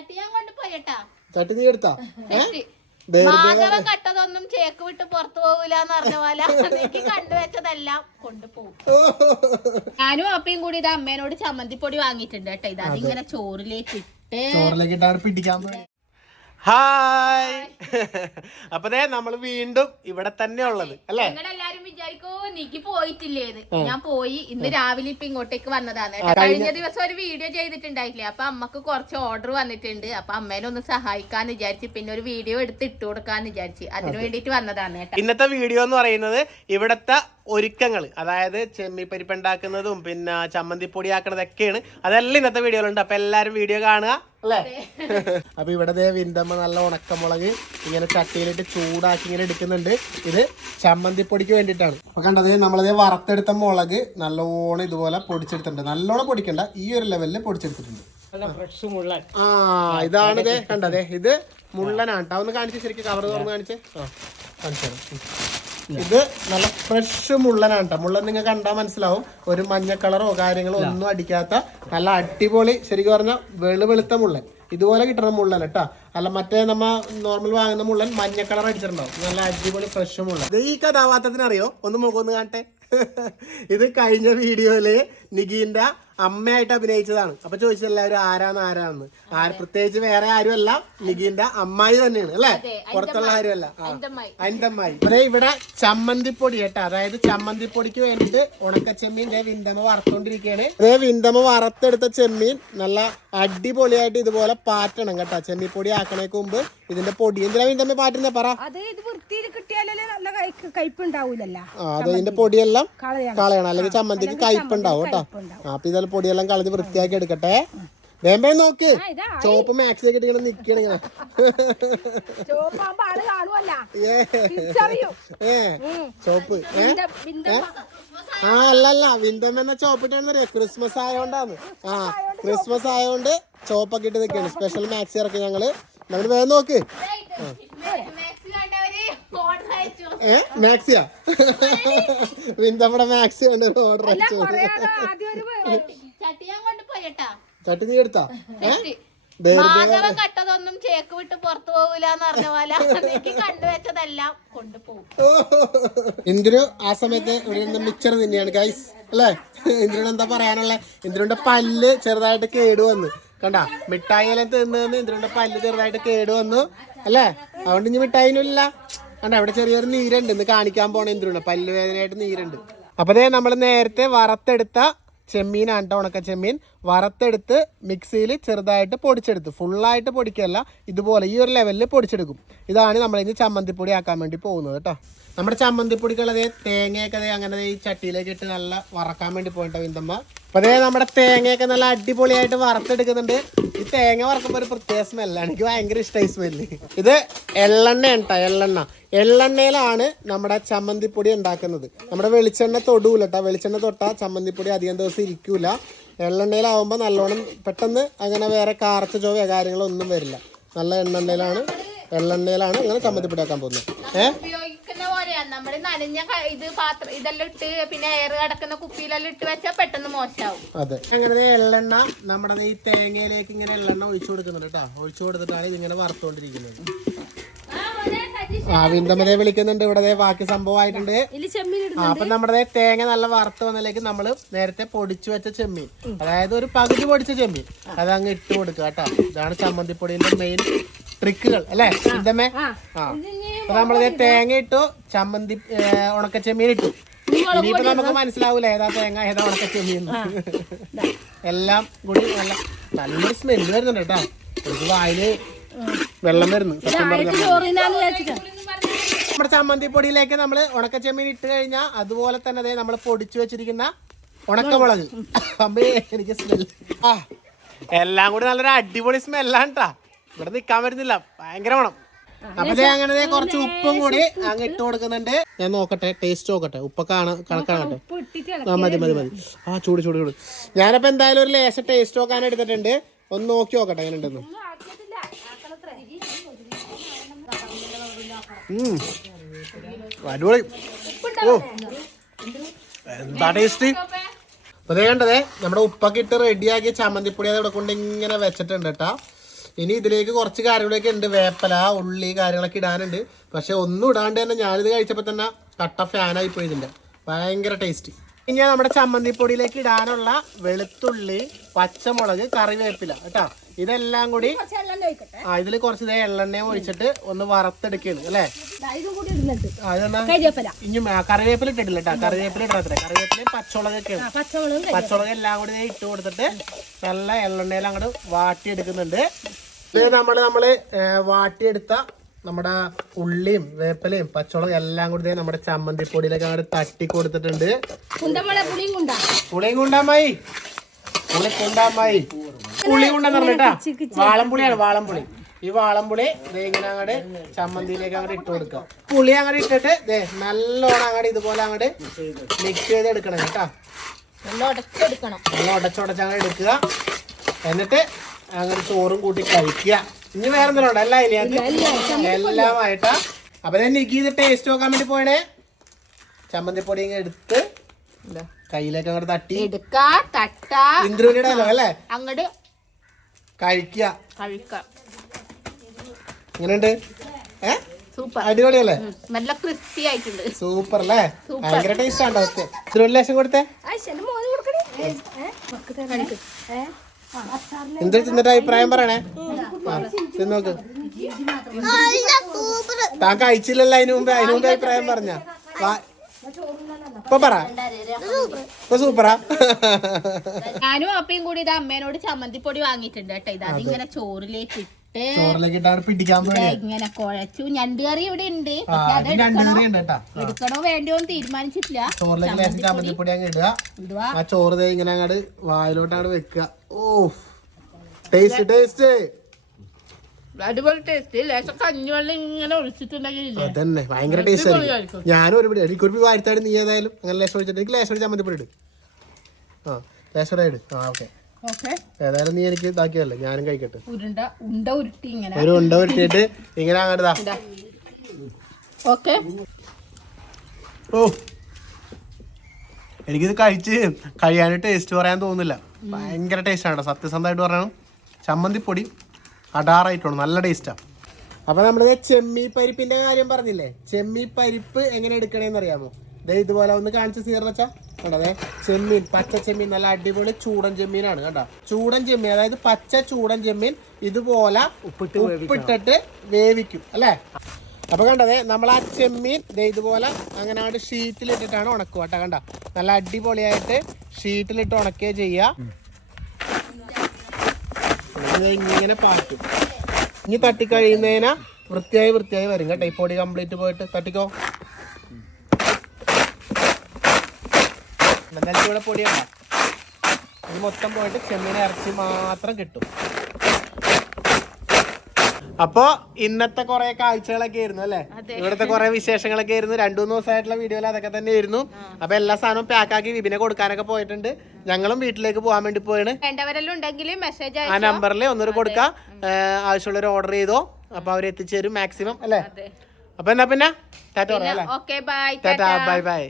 ചട്ടി ഞാൻ കൊണ്ട് ചട്ടി നീ എടുത്താ? മാതളം കട്ടതൊന്നും ചേക്ക് വിട്ട് പുറത്തു പോകൂല എന്ന് പറഞ്ഞ പോലെ എനിക്ക് കണ്ടുവച്ചതെല്ലാം കൊണ്ടുപോകും. ഞാനും അപ്പയും കൂടി ഇത് അമ്മേനോട് ചമ്മന്തിപ്പൊടി വാങ്ങിയിട്ടുണ്ട് കേട്ടോ. ഇത് അതിങ്ങനെ ചോറിലേക്ക് ഇട്ട് ചോറിലേക്ക് ഇട്ടാണ് പിടിക്കാൻ പോയി. ഹായ്. അപ്പൊ ദേ നമ്മൾ വീണ്ടും ഇവിടെ തന്നെ ഉള്ളത് അല്ലേ? എല്ലാരും വിചാരിക്കോ നീക്ക് പോയിട്ടില്ലേന്ന് ഞാൻ പോയി. ഇന്ന് രാവിലെ ഇപ്പൊ ഇങ്ങോട്ടേക്ക് വന്നതാണ്. കഴിഞ്ഞ ദിവസം ഒരു വീഡിയോ ചെയ്തിട്ടുണ്ടായില്ലേ? അപ്പൊ അമ്മയ്ക്ക് കുറച്ച് ഓർഡർ വന്നിട്ടുണ്ട്. അപ്പൊ അമ്മേനെ ഒന്ന് സഹായിക്കാന്ന് വിചാരിച്ച് പിന്നെ ഒരു വീഡിയോ എടുത്ത് ഇട്ടു കൊടുക്കാന്ന് വിചാരിച്ച്. അതിന് വേണ്ടിട്ട് വന്നതാണ് ഇന്നത്തെ വീഡിയോ എന്ന് പറയുന്നത് ഇവിടത്തെ ഒരുക്കങ്ങൾ അതായത് ചെമ്മിപ്പരിപ്പ് ഉണ്ടാക്കുന്നതും പിന്നെ ചമ്മന്തിപ്പൊടി ആക്കണതൊക്കെയാണ്. അതെല്ലാം ഇന്നത്തെ വീഡിയോയിലുണ്ട്. അപ്പൊ എല്ലാരും വീഡിയോ കാണുക അല്ലേ? അപ്പൊ ഇവിടെ ദേ വിന്തമ്മ നല്ല ഉണക്കമുളക് ഇങ്ങനെ ചട്ടിയിലിട്ട് ചൂടാക്കി ഇങ്ങനെ എടുക്കുന്നുണ്ട്. ഇത് ചമ്മന്തിപ്പൊടിക്ക് വേണ്ടിയിട്ടാണ്. അപ്പൊ കണ്ടത് നമ്മളതേ വറുത്തെടുത്ത മുളക് നല്ലോണം ഇതുപോലെ പൊടിച്ചെടുത്തിട്ടുണ്ട്. നല്ലോണം പൊടിക്കണ്ട ഈ ഒരു ലെവലിൽ പൊടിച്ചെടുത്തിട്ടുണ്ട്. ആ ഇതാണ് ദേ കണ്ടതേ ഇത് മുള്ളനാണ്. ഒന്ന് കാണിച്ച് ശരിക്കും കവർ തുറന്ന് കാണിച്ചേ. ആ കാണിച്ചു ഇത് നല്ല ഫ്രഷ് മുള്ളനാണ് ട്ടോ. മുള്ളൻ നിങ്ങൾ കണ്ടാൽ മനസ്സിലാവും. ഒരു മഞ്ഞ കളറോ കാര്യങ്ങളോ ഒന്നും അടിക്കാത്ത നല്ല അടിപൊളി ശരിക്കും പറഞ്ഞാൽ വെളുവെളുത്ത മുള്ളൻ. ഇതുപോലെ കിട്ടണം മുള്ളൻ കേട്ടോ അല്ല മറ്റേ നമ്മ നോർമൽ വാങ്ങുന്ന മുള്ളൻ മഞ്ഞ കളർ അടിച്ചിട്ടുണ്ടാവും. നല്ല അടിപൊളി ഫ്രഷ് മുള്ളൻ. ഈ കഥാപാത്രത്തിന് അറിയോ ഒന്ന് മുഖം ഒന്ന് കാണട്ടെ. ഇത് കഴിഞ്ഞ വീഡിയോയിൽ നിഗീന്റെ അമ്മയായിട്ട് അഭിനയിച്ചതാണ്. അപ്പൊ ചോദിച്ചെല്ലാവരും ആരാന്ന് ആരാന്ന് ആര് പ്രത്യേകിച്ച് വേറെ ആരുമല്ല. നിഗീന്റെ അമ്മായി തന്നെയാണ് അല്ലെ? പുറത്തുള്ള ആരുമല്ല. അമ്മായി. അതെ ഇവിടെ ചമ്മന്തിപ്പൊടി കേട്ടോ. അതായത് ചമ്മന്തിപ്പൊടിക്ക് വേണ്ടിട്ട് ഉണക്ക ചെമ്മീൻ ദേ വിന്തമ വറുത്തോണ്ടിരിക്കുകയാണ് അതേ വിന്തമ വറുത്തെടുത്ത ചെമ്മീൻ നല്ല അടിപൊളിയായിട്ട് ഇതുപോലെ പാറ്റണം കേട്ടോ. ചെമ്മീപ്പൊടി ആക്കണേക്ക് മുമ്പ് ഇതിന്റെ പൊടി. എന്തിനാ വിന്തമ്മ പാറ്റുന്ന? പറ. ഇത് ആ അതെ ഇതിന്റെ പൊടിയെല്ലാം കളയണം. അല്ലെങ്കിൽ ചമ്മന്തിക്ക് കയ്പുണ്ടാവും കേട്ടോ. അപ്പൊ ഇതെല്ലാം പൊടിയെല്ലാം കളഞ്ഞ് വൃത്തിയാക്കി എടുക്കട്ടെ. വേമ്പേ നോക്ക്. ചോപ്പ് മാക്സിലേക്ക് ഒക്കെ നിക്കണ ആൾ കാണുമല്ല ഏ. ചോപ്പ്. ആ അല്ലല്ല അല്ല വിന്തം എന്ന ചോപ്പിട്ടാണെന്ന് ക്രിസ്മസ് ആയോണ്ടാന്ന്. ആ ക്രിസ്മസ് ആയോണ്ട് ചോപ്പൊക്കെ ഇട്ട് നിൽക്കാണ് സ്പെഷ്യൽ മാക്സി ഇറക്കി ഞങ്ങൾ. നമ്മൾ വേഗം നോക്ക്. അയച്ചു ഏ? മാക്സിയാ? വിന്തമ്മടെ മാക്സി കൊണ്ട് ഓർഡർ അയച്ചു. കൊറേ ആദ്യം ഒരു ചട്ടി കൊണ്ട് പോയട്ടാ ചട്ടി നീ എടുത്താ? കട്ടതൊന്നും ചേക്ക് വിട്ട് പുറത്തു പോകൂല എന്ന് പറഞ്ഞ പോലെ എനിക്ക് കണ്ടുവച്ചതെല്ലാം കൊണ്ടുപോകും ഇന്ദ്രു ആ സമയത്ത് ഇവിടെ നിന്ന് മിക്സർ തന്നെയാണ് ഗൈസ് അല്ലേ? ഇന്ദ്രൻ എന്താ പറയാനുള്ള? ഇന്ദ്രന്റെ പല്ല് ചെറുതായിട്ട് കേട് വന്നു. കണ്ട? മിഠായിയെല്ലാം തിന്നു ഇന്ദ്രന്റെ പല്ല് ചെറുതായിട്ട് കേട് വന്നു. അല്ലേ? അതുകൊണ്ട് ഇനി മിഠായിനില്ല കണ്ട അവിടെ ചെറിയൊരു നീരുണ്ട്. ഇന്ന് കാണിക്കാൻ പോണ എന്തിനാണ്? പല്ലുവേദനയായിട്ട് നീരുണ്ട്. അപ്പൊ ദേ നമ്മൾ നേരത്തെ വറുത്തെടുത്ത ചെമ്മീനാണ് ഉണക്ക ചെമ്മീൻ വറുത്തെടുത്ത് മിക്സിയിൽ ചെറുതായിട്ട് പൊടിച്ചെടുത്ത്. ഫുള്ളായിട്ട് പൊടിക്കല്ല ഇതുപോലെ ഈ ഒരു ലെവലിൽ പൊടിച്ചെടുക്കും. ഇതാണ് നമ്മളിനി ചമ്മന്തിപ്പൊടി ആക്കാൻ വേണ്ടി പോകുന്നത് കേട്ടോ നമ്മുടെ ചമ്മന്തിപ്പൊടിക്കുള്ളത് തേങ്ങയൊക്കെ അങ്ങനെ ഈ ചട്ടിയിലേക്ക് ഇട്ട് നല്ല വറക്കാൻ വേണ്ടി പോയിട്ടോ വിന്തമ്മ. അപ്പൊ അതേ നമ്മുടെ തേങ്ങയൊക്കെ നല്ല അടിപൊളിയായിട്ട് വറുത്തെടുക്കുന്നുണ്ട്. ഈ തേങ്ങ വറക്കുമ്പോൾ ഒരു പ്രത്യേക സ്മെല്ലാണ് എനിക്ക് ഭയങ്കര ഇഷ്ടമായി സ്മെല്ല് ഇത് എള്ളെണ്ണ കേട്ടോ എള്ളെണ്ണ. എള്ളെണ്ണയിലാണ് നമ്മുടെ ചമ്മന്തിപ്പൊടി ഉണ്ടാക്കുന്നത്. നമ്മുടെ വെളിച്ചെണ്ണ തൊടൂല കേട്ടോ വെളിച്ചെണ്ണ തൊട്ടാൽ ചമ്മന്തിപ്പൊടി അധികം ദിവസം ഇരിക്കൂല. എള്ളെണ്ണയിലാവുമ്പോൾ നല്ലോണം പെട്ടെന്ന് അങ്ങനെ വേറെ കാർച്ച ചൊവ്വയോ കാര്യങ്ങളോ ഒന്നും വരില്ല. നല്ല എണ്ണെണ്ണയിലാണ് എള്ളെണ്ണയിലാണ് ഇങ്ങനെ ചമ്മന്തി പിടിയാക്കാൻ പോകുന്നത് ഏഹ് ഉപയോഗിക്കുന്ന പോലെയാണ് നമ്മൾ നനഞ്ഞ ക- ഇത് പാത്രം ഇതെല്ലാം ഇട്ട് പിന്നെ എയർ കിടക്കുന്ന കുപ്പിയിലെല്ലാം ഇട്ട് വെച്ചാൽ പെട്ടെന്ന് മോശമാവും അതെ. അങ്ങനെ ദേ എള്ളെണ്ണ നമ്മുടെ ദേ ഈ തേങ്ങയിലേക്ക് ഇങ്ങനെ എള്ളെണ്ണ ഒഴിച്ചു കൊടുക്കുന്നുണ്ട് കേട്ടോ. ഒഴിച്ചു കൊടുത്തിട്ടാണ് ഇതിങ്ങനെ വറുത്തുകൊണ്ടിരിക്കുന്നത് ആ വിന്തമതയെ വിളിക്കുന്നുണ്ട്. ഇവിടെ ബാക്കി സംഭവമായിട്ടുണ്ട്. ആ അപ്പൊ നമ്മുടെ തേങ്ങ നല്ല വറുത്ത് വന്നതിലേക്ക് നമ്മൾ നേരത്തെ പൊടിച്ചു വെച്ച ചെമ്മീൻ. അതായത് ഒരു പകുതി പൊടിച്ച ചെമ്മീൻ. അത് അങ്ങ് ഇട്ട് കൊടുക്കുക കേട്ടോ. ഇതാണ് ചമ്മന്തിപ്പൊടിന്റെ മെയിൻ ട്രിക്കുകൾ അല്ലേ? വിന്തമ്മേ ആ. അപ്പൊ നമ്മളിത് തേങ്ങ ഇട്ടു ചമ്മന്തി ഉണക്ക ചെമ്മീൻ ഇട്ടു. ഇനിയിപ്പോ നമുക്ക് മനസ്സിലാവൂല ഏതാ തേങ്ങ ഏതാ ഉണക്ക ചെമ്മീൻ എല്ലാം കൂടി നല്ല നല്ലൊരു സ്മെല്ല് വരുന്നുണ്ട് കേട്ടോ. എനിക്ക് വായിൽ വെള്ളം വരുന്നു സത്യം പറഞ്ഞ. നമ്മുടെ ചമ്മന്തി പൊടിയിലേക്ക് നമ്മൾ ഉണക്ക ചെമ്മീൻ ഇട്ട് കഴിഞ്ഞാൽ അതുപോലെ തന്നെ നമ്മൾ പൊടിച്ചു വെച്ചിരിക്കുന്ന ഉണക്കമുളക്. അമ്പേ എനിക്ക് ആ എല്ലാം കൂടി നല്ലൊരു അടിപൊളി സ്മെല്ലാണ് കേട്ടാ ഇവിടെ നിക്കാൻ വരുന്നില്ല ഭയങ്കര മണം. അപ്പൊ അങ്ങനെ കുറച്ച് ഉപ്പും കൂടി അങ്ങ് ഇട്ട് കൊടുക്കുന്നുണ്ട്. ഞാൻ നോക്കട്ടെ ടേസ്റ്റ് നോക്കട്ടെ. ഉപ്പൊക്കെ കണക്കാണട്ടെ ആ മതി മതി മതി. ആ ചൂട് ചൂട് ചൂട്. ഞാനപ്പോ എന്തായാലും ഒരു ലേശം ടേസ്റ്റ് നോക്കാൻ എടുത്തിട്ടുണ്ട് ഒന്ന് നോക്കി നോക്കട്ടെ അങ്ങനെ ഉണ്ടെന്ന് അടിപൊളി. ഓ. എന്താ ടേസ്റ്റ് അതേ കണ്ടതേ നമ്മുടെ ഉപ്പൊക്കെ ഇട്ട് റെഡിയാക്കി ചമ്മന്തിപ്പൊടി അത് ഇവിടെ കൊണ്ട് ഇങ്ങനെ വെച്ചിട്ടുണ്ട് കേട്ടാ. ഇനി ഇതിലേക്ക് കുറച്ച് കാര്യങ്ങളൊക്കെ ഉണ്ട്. വേപ്പല ഉള്ളി കാര്യങ്ങളൊക്കെ ഇടാനുണ്ട്. പക്ഷെ ഒന്നും ഇടാണ്ട് തന്നെ ഞാനിത് കഴിച്ചപ്പോൾ തന്നെ കട്ട ഫാനായി പോയി ഇതിന്റെ. ഭയങ്കര ടേസ്റ്റ് ഇനി നമ്മുടെ ചമ്മന്തിപ്പൊടിയിലേക്ക് ഇടാനുള്ള വെളുത്തുള്ളി പച്ചമുളക് കറിവേപ്പില കേട്ടോ. ഇതെല്ലാം കൂടി ആ ഇതിൽ കുറച്ച് ദേ എള്ളെണ്ണയും ഒഴിച്ചിട്ട് ഒന്ന് വറുത്തെടുക്കുകയാണ് അല്ലേ? ഇനി കറിവേപ്പില ഇട്ടിട്ടില്ല കേട്ടോ കറിവേപ്പില ഇടത്തില്ല കറിവേപ്പില പച്ചമുളകൊക്കെയാണ് പച്ചമുളകും എല്ലാം കൂടി ഇട്ട് കൊടുത്തിട്ട് നല്ല എള്ളെണ്ണയിൽ അങ്ങോട്ട് വാട്ടിയെടുക്കുന്നുണ്ട്. ഇത് നമ്മൾ നമ്മൾ വാട്ടിയെടുത്ത നമ്മുടെ ഉള്ളിയും വേപ്പലയും പച്ചമുളകും എല്ലാം കൂടി നമ്മുടെ ചമ്മന്തിപ്പൊടിയിലൊക്കെ അങ്ങോട്ട് തട്ടി കൊടുത്തിട്ടുണ്ട്. പുളിയും കൊണ്ടാമായി പുളി കൊണ്ടാമായി പുളി കൊണ്ടെന്ന് പറഞ്ഞിട്ടാ? വാളംപുളിയാണ് വാളംപുളി. ഈ വാളംപുളി ദേ ഇങ്ങനെ അങ്ങോട്ട് ചമ്മന്തിയിലേക്ക് അങ്ങോട്ട് ഇട്ട് കൊടുക്കാം. പുളി അങ്ങോട്ട് ഇട്ടിട്ട് ദേ നല്ലോണം അങ്ങോട്ട് ഇതുപോലെ അങ്ങോട്ട് മിക്സ് ചെയ്ത് എടുക്കണം കേട്ടാ. നല്ല ഉടച്ചെടുക്കണം. നല്ല ഉടച്ചുടച്ച് അങ്ങനെ എടുക്കുക. എന്നിട്ട് അങ്ങനെ ചോറും കൂട്ടി കഴിക്കുക. ഇനി വേറെ എന്തെങ്കിലും ഉണ്ടോ? എല്ലാം ഇല്ല എല്ലാമായിട്ടാ. അപ്പൊ ഞാൻ നിക്കി ഇത് ടേസ്റ്റ് നോക്കാൻ വേണ്ടി പോയണേ. ചമ്മന്തിപ്പൊടി ഇങ്ങനെ എടുത്ത് കയ്യിലേക്ക് അങ്ങോട്ട് തട്ടി. എടുക്കാ തട്ടാ. ഇന്ദ്രനിയുടെ അല്ലേ? അങ്ങട് കഴിക്കുക കഴിക്കാം. എങ്ങനെയുണ്ട്? ഏ? സൂപ്പർ. അടിപൊളിയല്ലേ? നല്ല ക്രിസ്പി ആയിട്ടുണ്ട്. സൂപ്പർ. അല്ലേ ഭയങ്കര ടേസ്റ്റ് ആണ്ടോ ഇന്ദ്രന് ലേശം കൊടുത്തേ. ആയിഷന്റെ മോന് കൊടുക്കണേ. ഏ, ഏ, മക്ക് തരണേ. ഏ, ആ, അച്ചാറിൽ എന്തൊരു തിന്നിട്ട് അഭിപ്രായം പറയണേ? തിന്നോക്ക് തിന്ന് നോക്ക്. താൻ കഴിച്ചില്ലല്ലോ അതിനു മുമ്പേ അതിനു മുമ്പേ അഭിപ്രായം പറഞ്ഞ? ഇപ്പൊ പറ. ഇപ്പൊ സൂപ്പറാ. ഞാനും അപ്പയും കൂടി ഇത് അമ്മേനോട് ചമ്മന്തിപ്പൊടി വാങ്ങിയിട്ടുണ്ട് കേട്ടോ. ഇത് അതിങ്ങനെ ചോറിലേക്ക് ഇട്ട് ചോറിലേക്ക് ഇട്ടാണ് പിടിക്കാൻ ഇങ്ങനെ കുഴച്ചു. ഞണ്ട് കറി ഇവിടെ ഉണ്ട്. പക്ഷെ അത് എടുക്കണോ എടുക്കണോ വേണ്ടോ എന്ന് തീരുമാനിച്ചിട്ടില്ല. ചോറിലേക്ക് ലേശം ചമ്മന്തിപ്പൊടി. അങ്ങ് ഇടുക. ഇതുവാ ആ ചോറ് ദേ ഇങ്ങനെ അങ്ങോട്ട് വായിലോട്ട് അങ്ങോട്ട് വെക്കുക. ഓ ടേസ്റ്റ് ടേസ്റ്റ്. അടിപൊളി ടേസ്റ്റ് ലേശം കഞ്ഞിവെള്ളം ഇങ്ങനെ ഒഴിച്ചിട്ടുണ്ടെങ്കിൽ? അതന്നെ ഭയങ്കര ടേസ്റ്റ് ആയിരിക്കും. ഞാനും ഒരു പിടി എനിക്ക് ഒരു പിടി നീ ഏതായാലും അങ്ങനെ ലേശം ഒഴിച്ചിട്ട് എനിക്ക് ലേശം ഒരു മതി ഇട്. ആ ലേശം കൂടെ ഇട്. ആ ഓക്കെ ഏതായാലും നീ എനിക്ക് ഇതാക്കിയല്ലേ ഞാനും കഴിക്കട്ടെ. ഒരു ഉണ്ട ഉരുട്ടിയിട്ട് ഇങ്ങനെ അങ്ങോട്ട് ഓക്കെ ഓ. എനിക്കിത് കഴിച്ച് കഴിയാൻ ടേസ്റ്റ് പറയാൻ തോന്നുന്നില്ല. ഭയങ്കര ടേസ്റ്റ് ആണ് സത്യസന്ധമായിട്ട് പറയണം ചമ്മന്തിപ്പൊടി അടാറായിട്ടാണ് നല്ല ടേസ്റ്റാണ് അപ്പൊ നമ്മൾ ചെമ്മീ പരിപ്പിന്റെ കാര്യം പറഞ്ഞില്ലേ? ചെമ്മീ പരിപ്പ് എങ്ങനെ എടുക്കണേന്ന് അറിയാമോ ദേ ഇതുപോലെ ഒന്ന് കാണിച്ച് സീർണച്ചാ കണ്ടതേ ചെമ്മീൻ പച്ച ചെമ്മീൻ നല്ല അടിപൊളി ചൂടൻ ചെമ്മീനാണ് കണ്ടോ? ചൂടൻ ചെമ്മീൻ അതായത് പച്ച ചൂടൻ ചെമ്മീൻ ഇതുപോലെ ഉപ്പിട്ടിട്ട് വേവിക്കും അല്ലേ? അപ്പൊ കണ്ടതേ നമ്മൾ ആ ചെമ്മീൻ ദേ ഇതുപോലെ അങ്ങനെ ഷീറ്റിലിട്ടിട്ടാണ് ഉണക്കുക കേട്ടോ കണ്ട? നല്ല അടിപൊളിയായിട്ട് ഷീറ്റിലിട്ട് ഉണക്കുകയോ ചെയ്യുക ഇങ്ങനെ പാറ്റും ഇനി തട്ടിക്കഴിയുന്നതിനാ വൃത്തിയായി വൃത്തിയായി വരും കേട്ടോ. ഈ പൊടി കംപ്ലീറ്റ് പോയിട്ട് തട്ടിക്കോ. എന്തായാലും ഇവിടെ പൊടിയാണ്. ഇത് മൊത്തം പോയിട്ട് ചെമ്മീനെ ഇറച്ചി മാത്രം കിട്ടും. അപ്പോ ഇന്നത്തെ കുറെ കാഴ്ചകളൊക്കെ ആയിരുന്നു അല്ലെ? ഇവിടുത്തെ കുറെ വിശേഷങ്ങളൊക്കെ ആയിരുന്നു. രണ്ടു മൂന്ന് ദിവസമായിട്ടുള്ള വീഡിയോയിൽ അതൊക്കെ തന്നെ ആയിരുന്നു. അപ്പൊ എല്ലാ സാധനവും പാക്കാക്കി വിപിനെ കൊടുക്കാനൊക്കെ പോയിട്ടുണ്ട്. ഞങ്ങളും വീട്ടിലേക്ക് പോകാൻ വേണ്ടി പോയാണ് ആ നമ്പറിൽ ഒന്നൊരു കൊടുക്കാം. ആവശ്യമുള്ളവർ ഓർഡർ ചെയ്തോ. അപ്പൊ അവർ എത്തിച്ചേരും മാക്സിമം അല്ലേ? അപ്പൊ എന്നാ പിന്നെ? ടാറ്റ പറയാം ബൈ ബൈ